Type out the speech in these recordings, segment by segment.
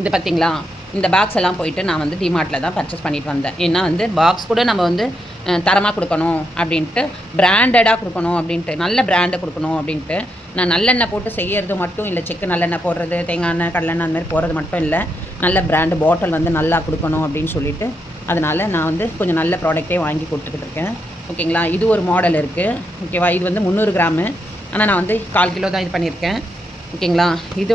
இது பார்த்தீங்களா, இந்த பாக்ஸ் எல்லாம் போயிட்டு நான் வந்து டிமார்ட்டில் தான் பர்ச்சேஸ் பண்ணிட்டு வந்தேன். ஏன்னா வந்து பாக்ஸ் கூட நம்ம வந்து தரமாக கொடுக்கணும் அப்படின்ட்டு, பிராண்டடாக கொடுக்கணும் அப்படின்ட்டு, நல்ல பிராண்டை கொடுக்கணும் அப்படின்ட்டு, நான் நல்லெண்ணெய் போட்டு செய்யறது மட்டும் இல்லை, செக்கு நல்லெண்ணெய் போடுறது, தேங்காய் எண்ணெய், கடலெண்ணெய் அந்த மாதிரி போடுறது மட்டும் இல்லை, நல்ல பிராண்டு பாட்டில் வந்து நல்லா கொடுக்கணும் அப்படின்னு சொல்லிட்டு, அதனால் நான் வந்து கொஞ்சம் நல்ல ப்ராடக்ட்டே வாங்கி கொடுத்துக்கிட்டு இருக்கேன். ஓகேங்களா, இது ஒரு மாடல் இருக்குது. ஓகேவா, இது வந்து 300 கிராமு, ஆனால் நான் வந்து 1/4 கிலோ தான் இது பண்ணியிருக்கேன். ஓகேங்களா, இது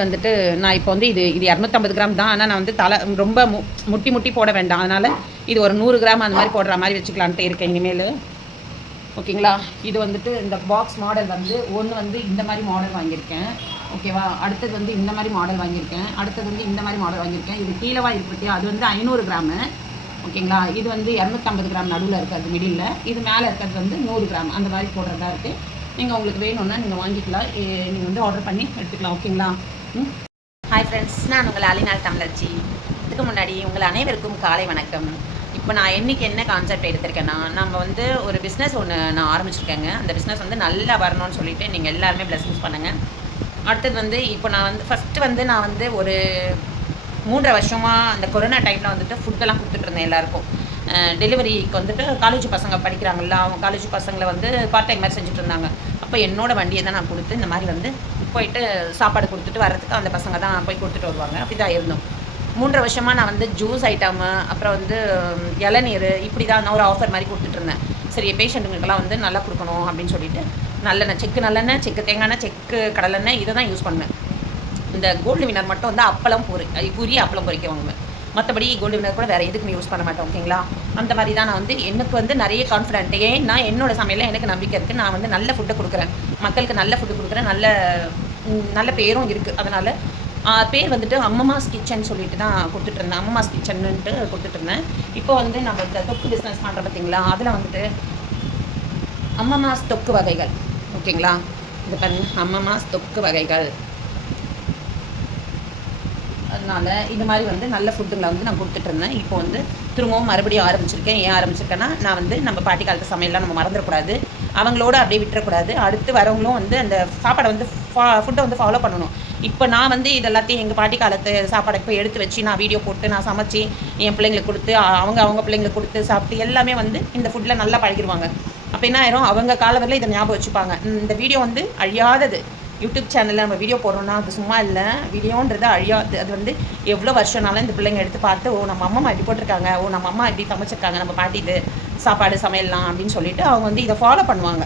வந்துட்டு நான் இப்போ வந்து இது 250 கிராம் தான். ஆனால் நான் வந்து ரொம்ப முட்டி போட வேண்டாம், அதனால் இது ஒரு 100 கிராம் அந்த மாதிரி போடுற மாதிரி வச்சுக்கலான்ட்டு இருக்கேன் இனிமேல். ஓகேங்களா, இது வந்துட்டு இந்த பாக்ஸ் மாடல் வந்து ஒன்று வந்து இந்த மாதிரி மாடல் வாங்கியிருக்கேன். ஓகேவா, அடுத்தது வந்து இந்த மாதிரி மாடல் வாங்கியிருக்கேன். அடுத்தது வந்து இந்த மாதிரி மாடல் வாங்கியிருக்கேன். இது கீழவா இருக்கு, அது வந்து 500 கிராமு. ஓகேங்களா, இது வந்து 250 கிராம் நடுவில் இருக்கிறது மிடில், இது மேலே இருக்கிறது வந்து 100 கிராம் அந்த மாதிரி போடுறதா இருக்குது. நீங்கள் உங்களுக்கு வேணும்னா நீங்கள் வாங்கிக்கலாம், நீங்கள் வந்து ஆர்டர் பண்ணி எடுத்துக்கலாம். ஓகேங்களா. ஹாய் ஃப்ரெண்ட்ஸ், நான் உங்கள் அலிநாள் தமிழச்சி. இதுக்கு முன்னாடி உங்கள் அனைவருக்கும் காலை வணக்கம். இப்போ நான் இன்றைக்கி என்ன கான்செப்ட் எடுத்திருக்கேன்னா, நம்ம வந்து ஒரு பிஸ்னஸ் ஒன்று நான் ஆரம்பிச்சிருக்கேங்க. அந்த பிஸ்னஸ் வந்து நல்லா வரணும்னு சொல்லிவிட்டு நீங்கள் எல்லாருமே பிளஸிங்ஸ் பண்ணுங்கள். அடுத்தது வந்து இப்போ நான் வந்து ஃபஸ்ட்டு வந்து நான் வந்து ஒரு 3 வருஷமாக அந்த கொரோனா டைமில் வந்துட்டு ஃபுட்டெல்லாம் கொடுத்துட்ருந்தேன் எல்லாேருக்கும். டெலிவரிக்கு வந்துட்டு காலேஜ் பசங்க படிக்கிறாங்கல்ல, அவங்க காலேஜ் பசங்களை வந்து பார்ட் டைம் மாதிரி செஞ்சுட்டு இருந்தாங்க. அப்போ என்னோடய வண்டியை தான் நான் கொடுத்து இந்த மாதிரி வந்து போயிட்டு சாப்பாடு கொடுத்துட்டு வர்றதுக்கு அந்த பசங்க தான் போய் கொடுத்துட்டு வருவாங்க. அப்படி தான் இருந்தோம். 3 வருஷமாக நான் வந்து ஜூஸ் ஐட்டமு, அப்புறம் வந்து இளநீர், இப்படி தான் நான் ஒரு ஆஃபர் மாதிரி கொடுத்துட்ருந்தேன். சரி, பேஷண்ட்டுங்களுக்கெல்லாம் வந்து நல்லா கொடுக்கணும் அப்படின்னு சொல்லிட்டு நல்லெண்ணெய், செக்கு நல்லெண்ணெய், செக்கு தேங்காய் எண்ணெய், செக்கு கடலெண்ணெய் இதை தான் யூஸ் பண்ணுவேன். இந்த கோல்டு வினர் மட்டும் வந்து அப்பளம் பொரி அப்பளம் பொரிக்க வாங்குவேன். மற்றபடி கோல்டு வினர் கூட வேறு எதுக்குமே யூஸ் பண்ண மாட்டேன். ஓகேங்களா, அந்த மாதிரி தான் நான் வந்து எனக்கு வந்து நிறைய கான்ஃபிடென்ட், ஏன்னா என்னோடய சமையலில் எனக்கு நம்பிக்கை இருக்குது. நான் வந்து நல்ல ஃபுட்டை கொடுக்குறேன், மக்களுக்கு நல்ல ஃபுட்டு கொடுக்குறேன், நல்ல பேரும் இருக்குது. அதனால் பேர் வந்துட்டு அம்மம்மாஸ் கிச்சன் சொல்லிட்டு தான் கொடுத்துட்ருந்தேன். அம்மம்மாஸ் கிச்சன்னுட்டு கொடுத்துட்ருந்தேன். இப்போ வந்து நம்ம இந்த தொக்கு பிஸ்னஸ் பண்ணுறோம் பார்த்தீங்களா, அதில் வந்துட்டு அம்மம்மாஸ் தொக்கு வகைகள். ஓகேங்களா, இது பாருங்க, அம்மம்மாஸ் தொக்கு வகைகள். அதனால் இது மாதிரி வந்து நல்ல ஃபுட்டுங்களை வந்து நான் கொடுத்துட்ருந்தேன். இப்போ வந்து திரும்பவும் மறுபடியும் ஆரம்பிச்சிருக்கேன். ஏன் ஆரம்பிச்சிருக்கேன்னா, நான் வந்து நம்ம பாட்டி காலத்து சமையல்லாம் நம்ம மறந்துடக்கூடாது, அவங்களோட அப்படியே விட்டுறக்கூடாது. அடுத்து வரவங்களும் வந்து அந்த சாப்பாடை வந்து ஃபுட்டை வந்து ஃபாலோ பண்ணணும். இப்போ நான் வந்து இது எல்லாத்தையும் எங்கள் பாட்டி காலத்து சாப்பாடை போய் எடுத்து வச்சு நான் வீடியோ போட்டு நான் சமைச்சி என் பிள்ளைங்களுக்கு கொடுத்து அவங்க பிள்ளைங்களுக்கு கொடுத்து சாப்பிட்டு எல்லாமே வந்து இந்த ஃபுட்டில் நல்லா பழகிடுவாங்க. அப்போ என்ன ஆயிரும், அவங்க காலவரில் இதை ஞாபகம் வச்சுப்பாங்க. இந்த வீடியோ வந்து அழியாதது. யூடியூப் சேனலில் நம்ம வீடியோ போடுறோன்னா அது சும்மா இல்லை, வீடியோன்றது அழியாது. அது வந்து எவ்வளோ வருஷம்னாலும் இந்த பிள்ளைங்க எடுத்து பார்த்து, ஓ நம்ம அம்மா இப்படி போட்டிருக்காங்க, ஓ நம்ம அம்மா இப்படி சமைச்சிருக்காங்க, நம்ம பாட்டி இது சாப்பாடு சமையலாம் அப்படின்னு சொல்லிட்டு அவங்க வந்து இதை ஃபாலோ பண்ணுவாங்க.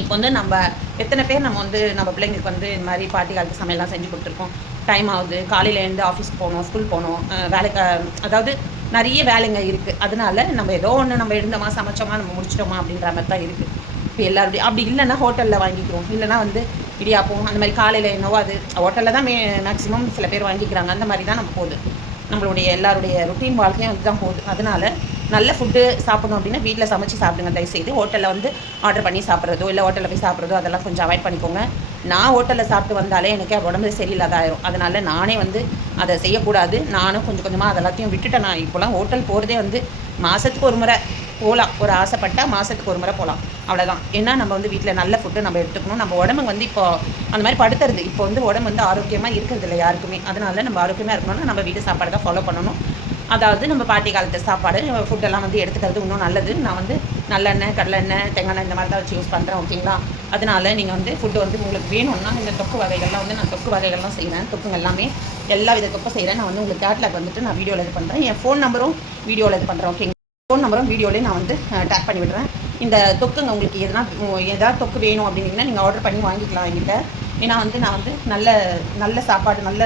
இப்போ வந்து நம்ம எத்தனை பேர் நம்ம வந்து நம்ம பிள்ளைங்களுக்கு வந்து இந்த மாதிரி பாட்டி காலத்து சமையல்லாம் செஞ்சு கொடுத்துருக்கோம். டைம் ஆகுது, காலையில் எழுந்து ஆஃபீஸ் போகணும், ஸ்கூல் போகணும், வேலைக்கு, அதாவது நிறைய வேலைங்க இருக்குது. அதனால நம்ம ஏதோ ஒன்று நம்ம எழுந்தோமா சமைச்சோமா நம்ம முடிச்சிட்டோமா அப்படின்ற மாதிரி தான் இருக்குது. இப்போ எல்லாருடைய அப்படி இல்லைன்னா ஹோட்டலில் வாங்கிக்கிறோம், இல்லைனா வந்து இடியாப்பம் அந்த மாதிரி காலையில் என்னவோ அது ஹோட்டலில் தான் மேக்ஸிமம் சில பேர் வாங்கிக்கிறாங்க. அந்த மாதிரி தான் நம்ம போகுது, நம்மளுடைய எல்லாருடைய ருட்டீன் வாழ்க்கையும் வந்து தான் போகுது. அதனால் நல்ல ஃபுட்டு சாப்பிடணும் அப்படின்னா வீட்டில் சமைச்சு சாப்பிடுங்க தயவுசெய்து. ஹோட்டலில் வந்து ஆர்டர் பண்ணி சாப்பிட்றதோ இல்லை ஹோட்டலில் போய் சாப்பிட்றதோ அதெல்லாம் கொஞ்சம் அவாய்ட் பண்ணிக்கோங்க. நான் ஹோட்டலில் சாப்பிட்டு வந்தாலே எனக்கு உடம்பு சரியில்லாதாயிரும். அதனால் நானே வந்து அதை செய்யக்கூடாது. நானும் கொஞ்சம் கொஞ்சமாக அதெல்லாத்தையும் விட்டுட்டேன். நான் இப்போலாம் ஹோட்டல் போகிறதே வந்து மாதத்துக்கு ஒரு முறை போகலாம், ஒரு ஆசைப்பட்டால் மாதத்துக்கு ஒரு முறை போகலாம், அவ்வளோதான். ஏன்னா நம்ம வந்து வீட்டில் நல்ல ஃபுட்டு நம்ம எடுத்துக்கணும். நம்ம உடம்புக்கு வந்து இப்போ அந்த மாதிரி படுத்துறது, இப்போ வந்து உடம்பு வந்து ஆரோக்கியமாக இருக்கிறது இல்லை யாருக்குமே. அதனால நம்ம ஆரோக்கியமாக இருக்கணும்னா நம்ம வீட்டு சாப்பாடு தான் ஃபாலோ பண்ணணும். அதாவது நம்ம பாட்டி காலத்து சாப்பாடு ஃபுட்டெல்லாம் வந்து எடுத்துக்கிறது இன்னும் நல்லது. நான் வந்து நல்லெண்ணெய், கடலெண்ணெய், தேங்காய் இந்த மாதிரி தான் வச்சு யூஸ் பண்ணுறேன். ஓகேங்களா, அதனால் நீங்கள் வந்து ஃபுட்டு வந்து உங்களுக்கு வேணும்னா இந்த தொக்கு வகைகள்லாம் வந்து நான் தொக்கு வகைகள்லாம் செய்கிறேன். தொக்குங்க எல்லாமே எல்லா வித தொக்கும் செய்கிறேன். நான் வந்து உங்களுக்கு கேட்லாக் வந்துட்டு நான் வீடியோவில் இது பண்ணுறேன். என் ஃபோன் நம்பரும் வீடியோவில் இது பண்ணுறேன். ஓகேங்களா, ஃபோன் நம்பரும் வீடியோலேயே நான் வந்து டேக் பண்ணி விடுறேன். இந்த தொக்குங்க உங்களுக்கு எதாவது தொக்கு வேணும் அப்படின்னீங்கன்னா நீங்கள் ஆர்டர் பண்ணி வாங்கிக்கலாம் என்கிட்ட. ஏன்னா வந்து நான் வந்து நல்ல சாப்பாடு, நல்ல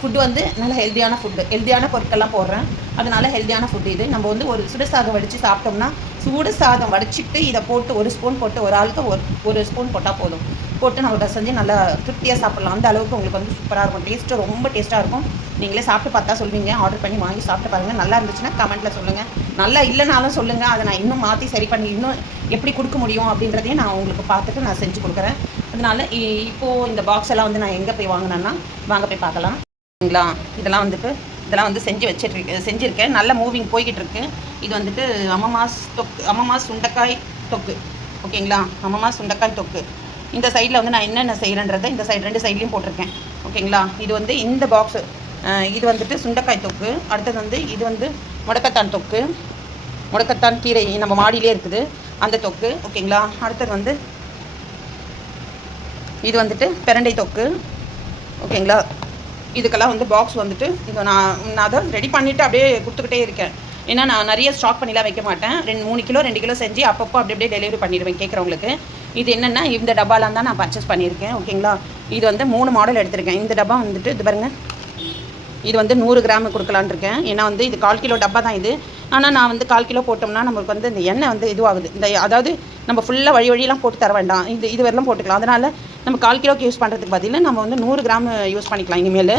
ஃபுட்டு வந்து நல்ல ஹெல்த்தியான பொருட்கள்லாம் போடுறேன். அதனால் ஹெல்த்தியான ஃபுட்டு இது. நம்ம வந்து ஒரு சுடு சாதம் வடித்து சாப்பிட்டோம்னா, சூடு சாதம் வடிச்சிட்டு இதை போட்டு ஒரு ஸ்பூன் போட்டு ஒரு ஆளுக்கு ஒரு ஸ்பூன் போட்டால் போதும். போட்டு நம்ம செஞ்சு நல்லா திருப்தியாக சாப்பிட்லாம். அந்த அளவுக்கு உங்களுக்கு வந்து சூப்பராக இருக்கும். டேஸ்ட்டு ரொம்ப டேஸ்ட்டாக இருக்கும். நீங்களே சாப்பிட்டு பார்த்தா சொல்வீங்க. ஆர்டர் பண்ணி வாங்கி சாப்பிட்டு பாருங்கள். நல்லா இருந்துச்சுன்னா கமெண்ட்டில் சொல்லுங்கள். நல்லா இல்லைனாலும் சொல்லுங்கள். அதை நான் இன்னும் மாற்றி சரி பண்ணி இன்னும் எப்படி கொடுக்க முடியும் அப்படின்றதையும் நான் உங்களுக்கு பார்த்துட்டு நான் செஞ்சு கொடுக்குறேன். அதனால் இப்போது இந்த பாக்ஸ் எல்லாம் வந்து நான் எங்கே போய் வாங்கினேன்னா வாங்க போய் பார்க்கலாம். சரிங்களா, இதெல்லாம் வந்து செஞ்சுருக்கேன். நல்ல மூவிங் போய்கிட்டு இருக்கு. இது வந்துட்டு அம்மம்மாஸ் சுண்டைக்காய் தொக்கு. ஓகேங்களா, அம்மம்மாஸ் சுண்டைக்காய் தொக்கு. இந்த சைடில் வந்து நான் என்னென்ன செய்கிறேன்றதை இந்த சைடு 2 சைட்லேயும் போட்டிருக்கேன். ஓகேங்களா? இது வந்து இந்த பாக்ஸு இது வந்துட்டு சுண்டைக்காய் தொக்கு. அடுத்தது வந்து இது வந்து முடக்கத்தான் தொக்கு, முடக்கத்தான் கீரை நம்ம மாடியிலே இருக்குது அந்த தொக்கு. ஓகேங்களா? அடுத்தது வந்து இது வந்துட்டு பிரண்டை தொக்கு. ஓகேங்களா? இதுக்கெல்லாம் வந்து பாக்ஸ் வந்துட்டு இதை நான் அதை ரெடி பண்ணிவிட்டு அப்படியே கொடுத்துக்கிட்டே இருக்கேன். ஏன்னா நான் நிறைய ஸ்டாக் பண்ணிலாம் வைக்க மாட்டேன். 3 கிலோ 2 கிலோ செஞ்சு அப்பப்போ அப்படியே டெலிவரி பண்ணிடுவேன் கேட்குறவங்களுக்கு. இது என்னென்னா இந்த டப்பாலாம் தான் நான் பர்ச்சேஸ் பண்ணியிருக்கேன். ஓகேங்களா? இது வந்து 3 மாடல் எடுத்திருக்கேன். இந்த டப்பா வந்துட்டு இது பாருங்கள், இது வந்து 100 கிராம் கொடுக்கலான்னு இருக்கேன். ஏன்னா வந்து இது 1/4 கிலோ டப்பா தான் இது. ஆனால் நான் வந்து 1/4 கிலோ போட்டோம்னா நம்மளுக்கு வந்து இந்த எண்ணெய் வந்து இதுவாகுது. இந்த அதாவது நம்ம ஃபுல்லாக வழியெல்லாம் போட்டு தர வேண்டாம், இது வரலாம் போட்டுக்கலாம். அதனால் நம்ம 1/4 கிலோக்கு யூஸ் பண்ணுறதுக்கு பதில் நம்ம வந்து 100 கிராம் யூஸ் பண்ணிக்கலாம் இனிமேல்.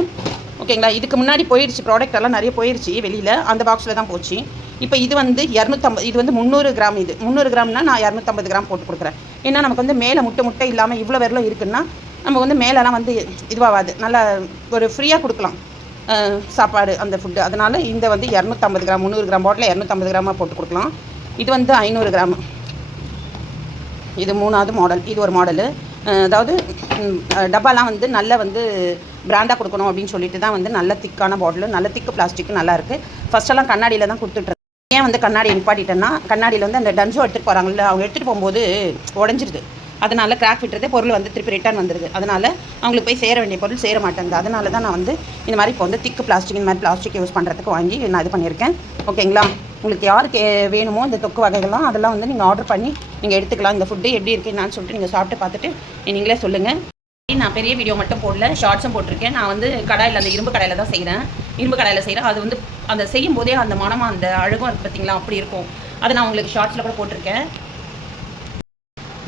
ஓகேங்களா? இதுக்கு முன்னாடி போயிடுச்சு, ப்ராடக்ட் எல்லாம் நிறைய போயிடுச்சு வெளியில், அந்த பாக்ஸில் தான் போச்சு. இப்போ இது வந்து 250, இது வந்து 300 கிராம். இது 300 கிராம்னா நான் 250 கிராம் போட்டு கொடுக்குறேன். ஏன்னா நமக்கு வந்து மேலே முட்டை இல்லாமல் இவ்வளோ வரலும் இருக்குன்னா நம்ம வந்து மேலெலாம் வந்து இதுவாகாது, நல்லா ஒரு ஃப்ரீயாக கொடுக்கலாம் சாப்பாடு அந்த ஃபுட்டு. அதனால் இந்த வந்து 250 கிராம் 300 கிராம் பாட்டில் 250 கிராமாக போட்டு கொடுக்கலாம். இது வந்து 500 கிராம். இது 3வது மாடல். இது ஒரு மாடலு. அதாவது டப்பாலாம் வந்து நல்ல வந்து பிராண்டாக கொடுக்கணும் அப்படின்னு சொல்லிட்டு தான் வந்து நல்ல திக்கான பாட்டில், நல்ல திக்கு பிளாஸ்டிக்கு நல்லாயிருக்கு. ஃபஸ்ட்டெல்லாம் கண்ணாடியில் தான் கொடுத்துட்ருக்கேன். ஏன் வந்து கண்ணாடி நிப்பாட்டிட்டேன்னா, கண்ணாடியில் வந்து அந்த டன்ஸோ எடுத்துகிட்டு போகிறாங்கல்ல, அவங்க எடுத்துகிட்டு போகும்போது உடஞ்சிருது. அதனால் கிராக் விட்டுறதே பொருள் வந்து திருப்பி ரிட்டர்ன் வந்துடுது. அதனால் அவங்களுக்கு போய் சேர வேண்டிய பொருள் சேர மாட்டேங்குது. அதனால தான் நான் வந்து இந்த மாதிரி இப்போ வந்து திக்கு பிளாஸ்டிக் இந்த மாதிரி பிளாஸ்டிக் யூஸ் பண்ணுறதுக்கு வாங்கி நான் இது பண்ணியிருக்கேன். ஓகேங்களா? உங்களுக்கு யாருக்கு வேணுமோ இந்த தொக்கு வகைகள்லாம் அதெல்லாம் வந்து நீங்கள் ஆர்டர் பண்ணி நீங்கள் எடுத்துக்கலாம். இந்த ஃபுட்டு எப்படி இருக்குன்னு சொல்லிட்டு நீங்கள் சாப்பிட்டு பார்த்துட்டு நீங்களே சொல்லுங்கள். நான் பெரிய வீடியோ மட்டும் போடல, ஷார்ட்ஸும் போட்டிருக்கேன். நான் வந்து கடாயில், அந்த இரும்பு கடாயில் தான் செய்கிறேன். இரும்பு கடாயில் செய்கிறேன். அது வந்து அந்த செய்யும் போதே அந்த மனமாக அந்த அழகும் இருக்குது பார்த்தீங்களா, அப்படி இருக்கும். அதை நான் உங்களுக்கு ஷார்ட்ஸில் கூட போட்டிருக்கேன்.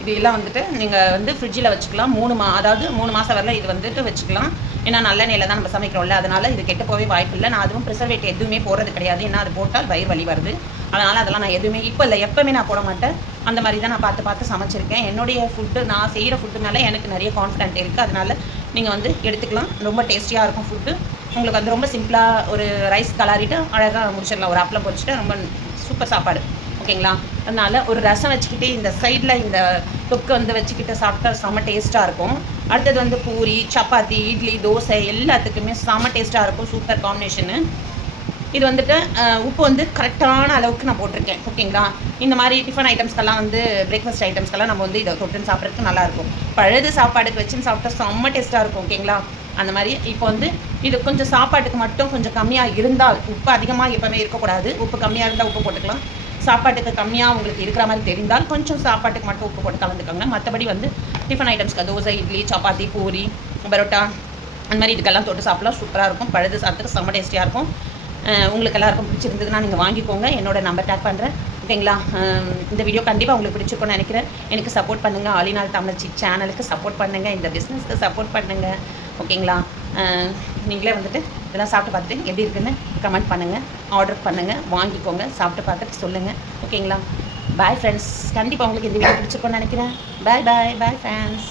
இது எல்லாம் வந்துட்டு நீங்கள் வந்து ஃப்ரிட்ஜில் வச்சுக்கலாம். அதாவது 3 மாதம் வரல இது வந்துட்டு வச்சுக்கலாம். ஏன்னா நல்ல நிலையில் தான் நம்ம சமைக்கிறோம்ல, அதனால் இது கெட்டு போகவே வாய்ப்பு இல்லை. நான் அதுவும் ப்ரிசர்வேட்டிவ் எதுவுமே போடுறது கிடையாது. ஏன்னா அது போட்டால் வயிறு வலி வருது. அதனால் அதெல்லாம் நான் எதுவுமே இப்போ இல்லை, எப்போவுமே நான் போட மாட்டேன். அந்த மாதிரி தான் நான் பார்த்து சமைச்சிருக்கேன். என்னுடைய ஃபுட்டு, நான் செய்கிற ஃபுட்டுனால எனக்கு நிறைய கான்ஃபிடென்ட் இருக்குது. அதனால் நீங்கள் வந்து எடுத்துக்கலாம். ரொம்ப டேஸ்டியாக இருக்கும் ஃபுட்டு. உங்களுக்கு வந்து ரொம்ப சிம்பிளாக ஒரு ரைஸ் கலாரிட்டு அழகாக முடிச்சிடலாம். ஒரு அப்பளம் பொரிச்சிட்டு ரொம்ப சூப்பர் சாப்பாடு. ஓகேங்களா? அதனால் ஒரு ரசம் வச்சுக்கிட்டு இந்த சைடில் இந்த தொக்கு வந்து வச்சுக்கிட்டு சாப்பிட்டா செம்ம டேஸ்ட்டாக இருக்கும். அடுத்தது வந்து பூரி, சப்பாத்தி, இட்லி, தோசை எல்லாத்துக்குமே செம்ம டேஸ்ட்டாக இருக்கும். Super combination. இது வந்துட்டு உப்பு வந்து கரெக்டான அளவுக்கு நான் போட்டிருக்கேன். ஓகேங்களா? இந்த மாதிரி டிஃபன் ஐட்டம்ஸ்க்கெல்லாம் வந்து பிரேக்ஃபாஸ்ட் ஐட்டம்ஸ்க்கெல்லாம் நம்ம வந்து இதை தொட்டுன்னு சாப்பிட்றதுக்கு நல்லாயிருக்கும். பழுது சாப்பாடுக்கு வச்சுன்னு சாப்பிட்டா செம்ம டேஸ்ட்டாக இருக்கும். ஓகேங்களா? அந்த மாதிரி இப்போ வந்து இது கொஞ்சம் சாப்பாட்டுக்கு மட்டும் கொஞ்சம் கம்மியாக இருந்தால், உப்பு அதிகமாக எப்போவுமே இருக்கக்கூடாது. உப்பு கம்மியாக இருந்தால் உப்பு போட்டுக்கலாம். சாப்பாட்டுக்கு கம்மியாக உங்களுக்கு இருக்கிற மாதிரி தெரிந்தால் கொஞ்சம் சாப்பாட்டுக்கு மட்டும் உப்பு போட்டு கலந்துக்கோங்க. மற்றபடி வந்து டிஃபன் ஐட்டம்ஸ்க்கு தோசை, இட்லி, சப்பாத்தி, பூரி, பரோட்டா அந்த மாதிரி இதுக்கெல்லாம் தொட்டு சாப்பிடலாம். சூப்பராக இருக்கும். பழுது சாப்பிட்டுக்கு செம்ம டேஸ்டியாக இருக்கும். உங்களுக்கு எல்லாருக்கும் பிடிச்சிருந்ததுன்னா நீங்கள் வாங்கிக்கோங்க. என்னோட நம்பர் டேக் பண்ணுறேன். ஓகேங்களா? இந்த வீடியோ கண்டிப்பாக உங்களுக்கு பிடிச்சிருக்கும்னு நினைக்கிறேன். எனக்கு சப்போர்ட் பண்ணுங்கள். ஆல் இன் ஆல் தமிழச்சி சேனலுக்கு சப்போர்ட் பண்ணுங்கள். இந்த பிஸ்னஸ்க்கு சப்போர்ட் பண்ணுங்கள். ஓகேங்களா? நீங்களே வந்துட்டு இதெல்லாம் சாப்பிட்டு பார்த்துட்டு எப்படி இருக்குன்னு கமெண்ட் பண்ணுங்கள், ஆர்டர் பண்ணுங்கள், வாங்கிக்கோங்க, சாப்பிட்டு பார்த்துட்டு சொல்லுங்கள். ஓகேங்களா? Bye friends. கண்டிப்பாக உங்களுக்கு இந்த வீடியோ பிடிச்சிருக்கும்னு நினைக்கிறேன். Bye friends.